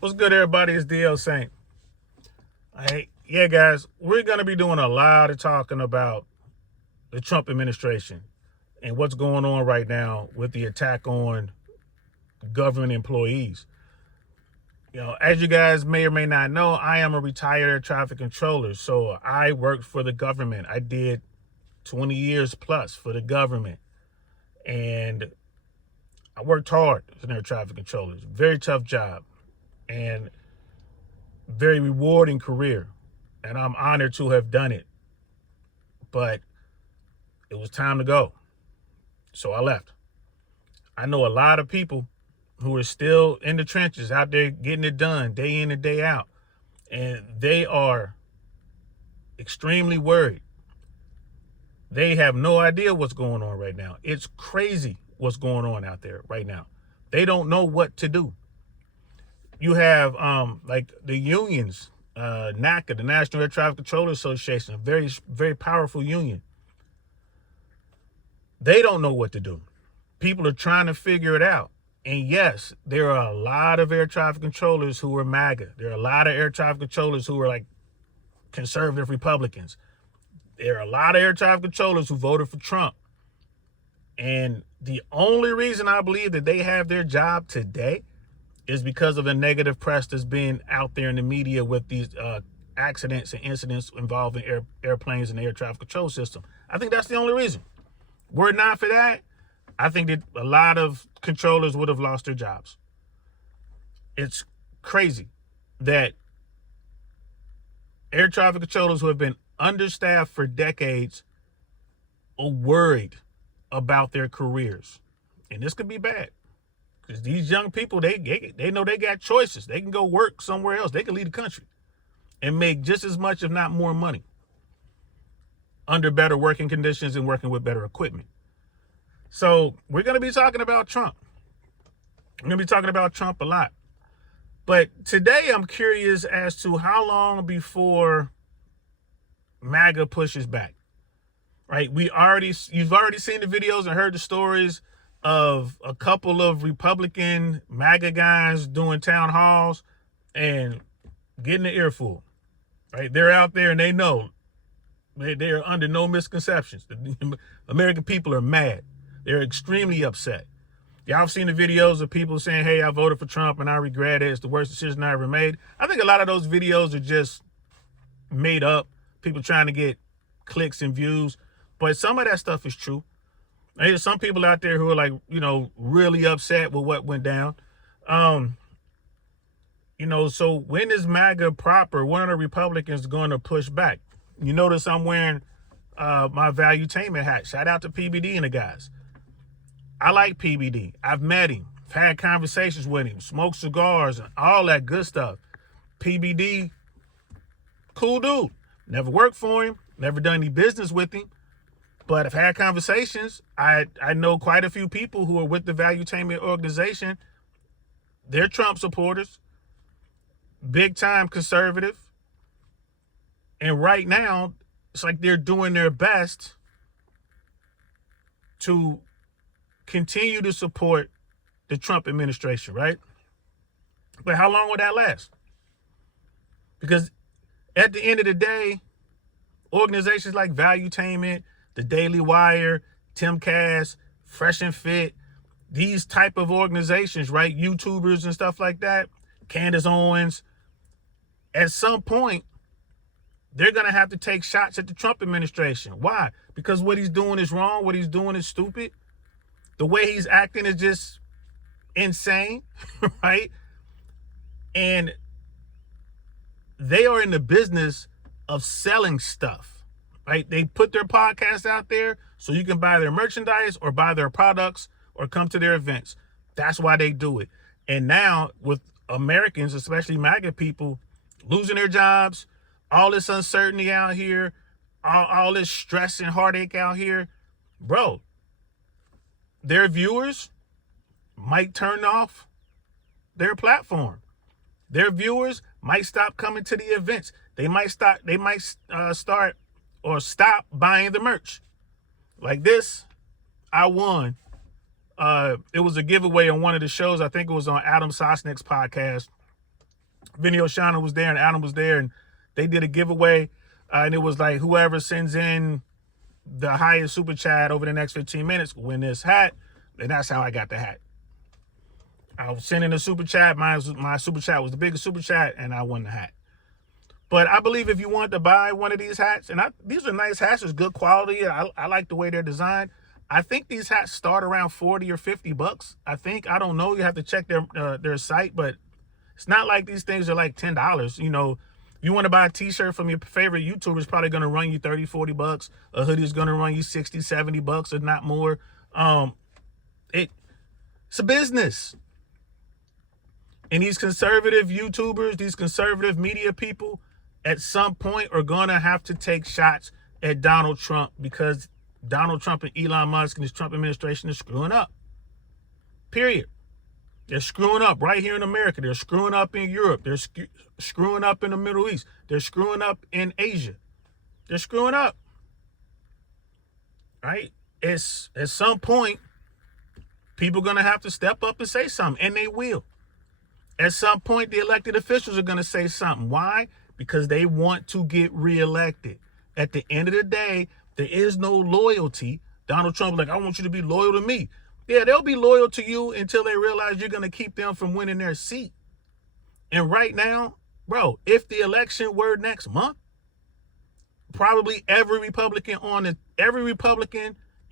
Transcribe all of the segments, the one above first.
What's good, everybody? It's DL Saint. Yeah, guys, we're going to be doing a lot of talking about the Trump administration and what's going on right now with the attack on government employees. As you guys may or may not know, I am a retired air traffic controller. So I worked for the government. I did 20 years plus for the government. And I worked hard as an air traffic controller. Very tough job and very rewarding career. And I'm honored to have done it. But it was time to go. So I left. I know a lot of people who are still in the trenches out there getting it done day in and day out. And they are extremely worried. They have no idea what's going on right now. It's crazy what's going on out there right now. They don't know what to do. You have like the unions, NACA, the National Air Traffic Controller Association, a very, very powerful union. They don't know what to do. People are trying to figure it out. And yes, there are a lot of air traffic controllers who are MAGA. There are a lot of air traffic controllers who are like conservative Republicans. There are a lot of air traffic controllers who voted for Trump. And the only reason I believe that they have their job today is because of the negative press that's been out there in the media with these accidents and incidents involving airplanes and the air traffic control system. I think that's the only reason. Were it not for that, I think that a lot of controllers would have lost their jobs. It's crazy that air traffic controllers who have been understaffed for decades are worried about their careers. And this could be bad. Because these young people, they know they got choices. They can go work somewhere else. They can leave the country and make just as much, if not more money, under better working conditions and working with better equipment. So we're going to be talking about Trump. We're going to be talking about Trump a lot. But today I'm curious as to how long before MAGA pushes back. Right? You've already seen the videos and heard the stories of a couple of Republican MAGA guys doing town halls and getting the earful. Right? They're out there and they know they are under no misconceptions. The American people are mad. They're extremely upset. Y'all have seen the videos of people saying, hey, I voted for Trump and I regret it. It's the worst decision I ever made. I think a lot of those videos are just made up. People trying to get clicks and views. But some of that stuff is true. There's some people out there who are like, really upset with what went down. So when is MAGA proper? When are the Republicans going to push back? You notice I'm wearing my Valuetainment hat. Shout out to PBD and the guys. I like PBD. I've met him. I've had conversations with him. Smoked cigars and all that good stuff. PBD, cool dude. Never worked for him. Never done any business with him. But I've had conversations. I know quite a few people who are with the Valuetainment organization. They're Trump supporters. Big time conservative. And right now, it's like they're doing their best to continue to support the Trump administration, right? But how long will that last? Because at the end of the day, organizations like Valuetainment, the Daily Wire, Timcast, Fresh and Fit, these type of organizations, right? YouTubers and stuff like that, Candace Owens, at some point, they're going to have to take shots at the Trump administration. Why? Because what he's doing is wrong. What he's doing is stupid. The way he's acting is just insane, right? And they are in the business of selling stuff, right? They put their podcast out there so you can buy their merchandise or buy their products or come to their events. That's why they do it. And now with Americans, especially MAGA people, losing their jobs, all this uncertainty out here, all this stress and heartache out here, bro, their viewers might turn off their platform. Their viewers might stop coming to the events. They might start or stop buying the merch. Like this, I won. It was a giveaway on one of the shows. I think it was on Adam Sosnick's podcast. Vinny O'Shannell was there and Adam was there, and they did a giveaway, and it was like whoever sends in the highest super chat over the next 15 minutes will win this hat, and that's how I got the hat. I was sending a super chat. My super chat was the biggest super chat, and I won the hat. But I believe if you want to buy one of these hats, and these are nice hats, it's good quality. I like the way they're designed. I think these hats start around 40 or 50 bucks. I don't know. You have to check their site, but it's not like these things are like $10. You know, you want to buy a t-shirt from your favorite YouTuber, it's probably going to run you 30, 40 bucks. A hoodie is going to run you 60, 70 bucks, if not more. It's a business. And these conservative YouTubers, these conservative media people, at some point are going to have to take shots at Donald Trump, because Donald Trump and Elon Musk and his Trump administration is screwing up. Period. They're screwing up right here in America. They're screwing up in Europe. They're screwing up in the Middle East. They're screwing up in Asia. They're screwing up. Right? At some point, people are going to have to step up and say something, and they will. At some point, the elected officials are going to say something. Why? Because they want to get reelected. At the end of the day, there is no loyalty. Donald Trump like, I want you to be loyal to me. Yeah, they'll be loyal to you until they realize you're going to keep them from winning their seat. And right now, bro, if the election were next month, probably every Republican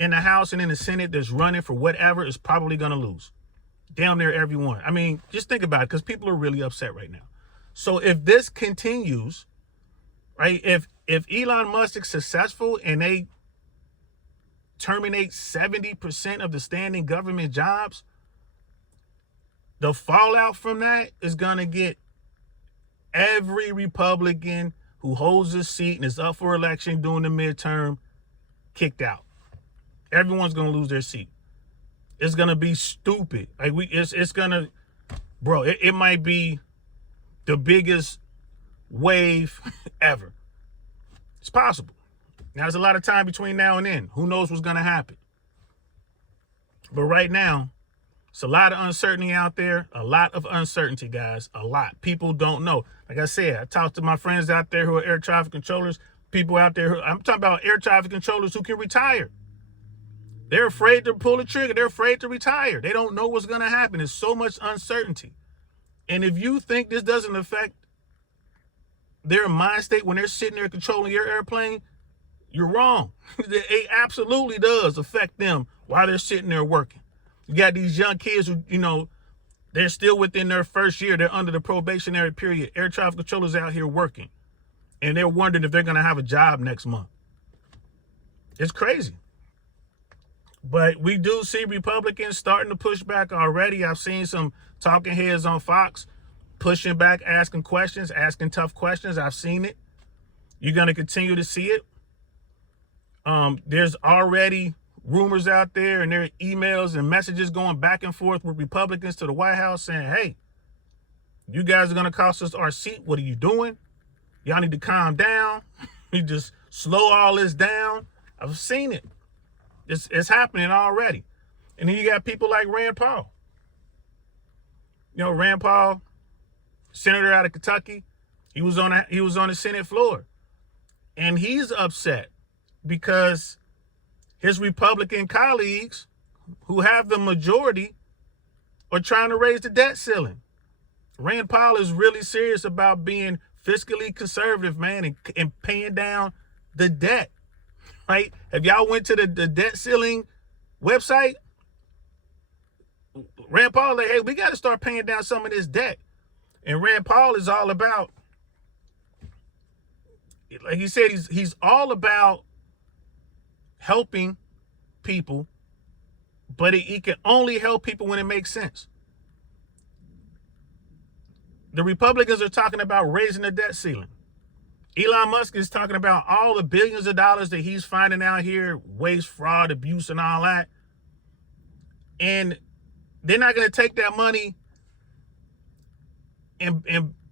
in the House and in the Senate that's running for whatever is probably going to lose. Damn near everyone. I mean, just think about it, because people are really upset right now. So if this continues, right, if Elon Musk is successful and they terminate 70% of the standing government jobs, the fallout from that is going to get every Republican who holds a seat and is up for election during the midterm kicked out. Everyone's going to lose their seat. It's going to be stupid. Like it's going to, bro, it might be the biggest wave ever. It's possible. Now, there's a lot of time between now and then. Who knows what's going to happen? But right now, it's a lot of uncertainty out there. A lot of uncertainty, guys. A lot. People don't know. Like I said, I talked to my friends out there who are air traffic controllers. People out there I'm talking about air traffic controllers who can retire. They're afraid to pull the trigger. They're afraid to retire. They don't know what's going to happen. There's so much uncertainty. And if you think this doesn't affect their mind state when they're sitting there controlling your airplane, you're wrong. It absolutely does affect them while they're sitting there working. You got these young kids who, you know, they're still within their first year. They're under the probationary period. Air traffic controllers out here working. And they're wondering if they're going to have a job next month. It's crazy. But we do see Republicans starting to push back already. I've seen some talking heads on Fox pushing back, asking questions, asking tough questions. I've seen it. You're going to continue to see it. There's already rumors out there, and there are emails and messages going back and forth with Republicans to the White House saying, hey, you guys are going to cost us our seat. What are you doing? Y'all need to calm down. You just slow all this down. I've seen it. It's happening already. And then you got people like Rand Paul. You know, Rand Paul, senator out of Kentucky, he was on the Senate floor. And he's upset because his Republican colleagues who have the majority are trying to raise the debt ceiling. Rand Paul is really serious about being fiscally conservative, man, and paying down the debt. Right? If y'all went to the debt ceiling website, Rand Paul like, hey, we got to start paying down some of this debt. And Rand Paul is all about, like he said, he's all about helping people, but he can only help people when it makes sense. The Republicans are talking about raising the debt ceiling. Elon Musk is talking about all the billions of dollars that he's finding out here, waste, fraud, abuse, and all that. And they're not going to take that money and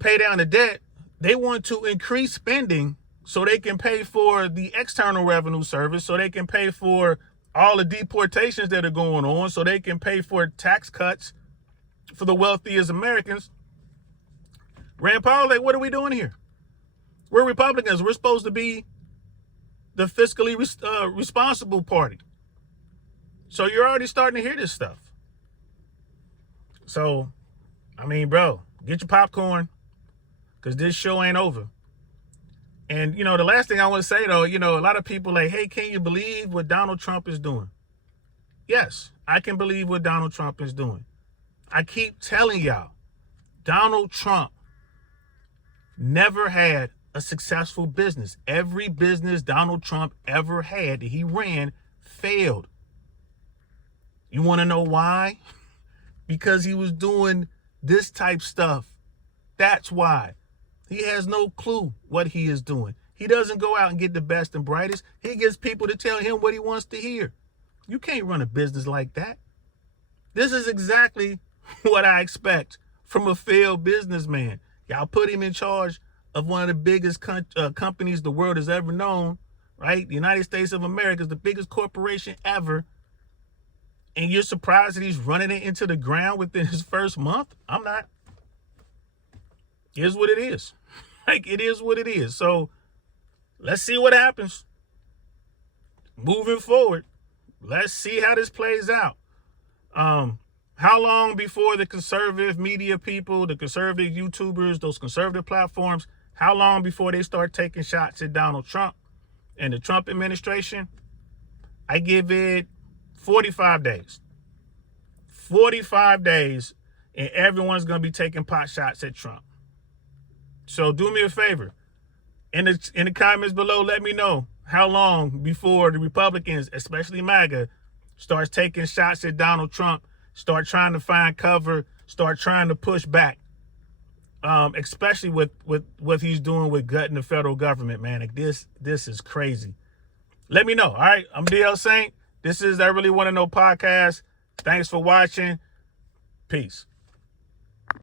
pay down the debt. They want to increase spending so they can pay for the external revenue service, so they can pay for all the deportations that are going on, so they can pay for tax cuts for the wealthiest Americans. Rand Paul, like, what are we doing here? We're Republicans. We're supposed to be the fiscally responsible party. So you're already starting to hear this stuff. So, I mean, bro, get your popcorn, because this show ain't over. And, you know, the last thing I want to say, though, you know, a lot of people like, hey, can you believe what Donald Trump is doing? Yes, I can believe what Donald Trump is doing. I keep telling y'all, Donald Trump never had a successful business. Every business Donald Trump ever had that he ran failed. You want to know why? Because he was doing this type stuff. That's why. He has no clue what he is doing. He doesn't go out and get the best and brightest. He gets people to tell him what he wants to hear. You can't run a business like that. This is exactly what I expect from a failed businessman. Y'all put him in charge of one of the biggest companies the world has ever known, right? The United States of America is the biggest corporation ever. And you're surprised that he's running it into the ground within his first month? I'm not. It is what it is. Like, it is what it is. So let's see what happens. Moving forward, let's see how this plays out. How long before the conservative media people, the conservative YouTubers, those conservative platforms, how long before they start taking shots at Donald Trump and the Trump administration? I give it 45 days. 45 days, and everyone's going to be taking pot shots at Trump. So do me a favor. In the comments below, let me know how long before the Republicans, especially MAGA, starts taking shots at Donald Trump, start trying to find cover, start trying to push back, especially with what he's doing with gutting the federal government, man. Like, this is crazy. Let me know. All right, I'm DL Saint. This is I Really Want to Know podcast. Thanks for watching. Peace.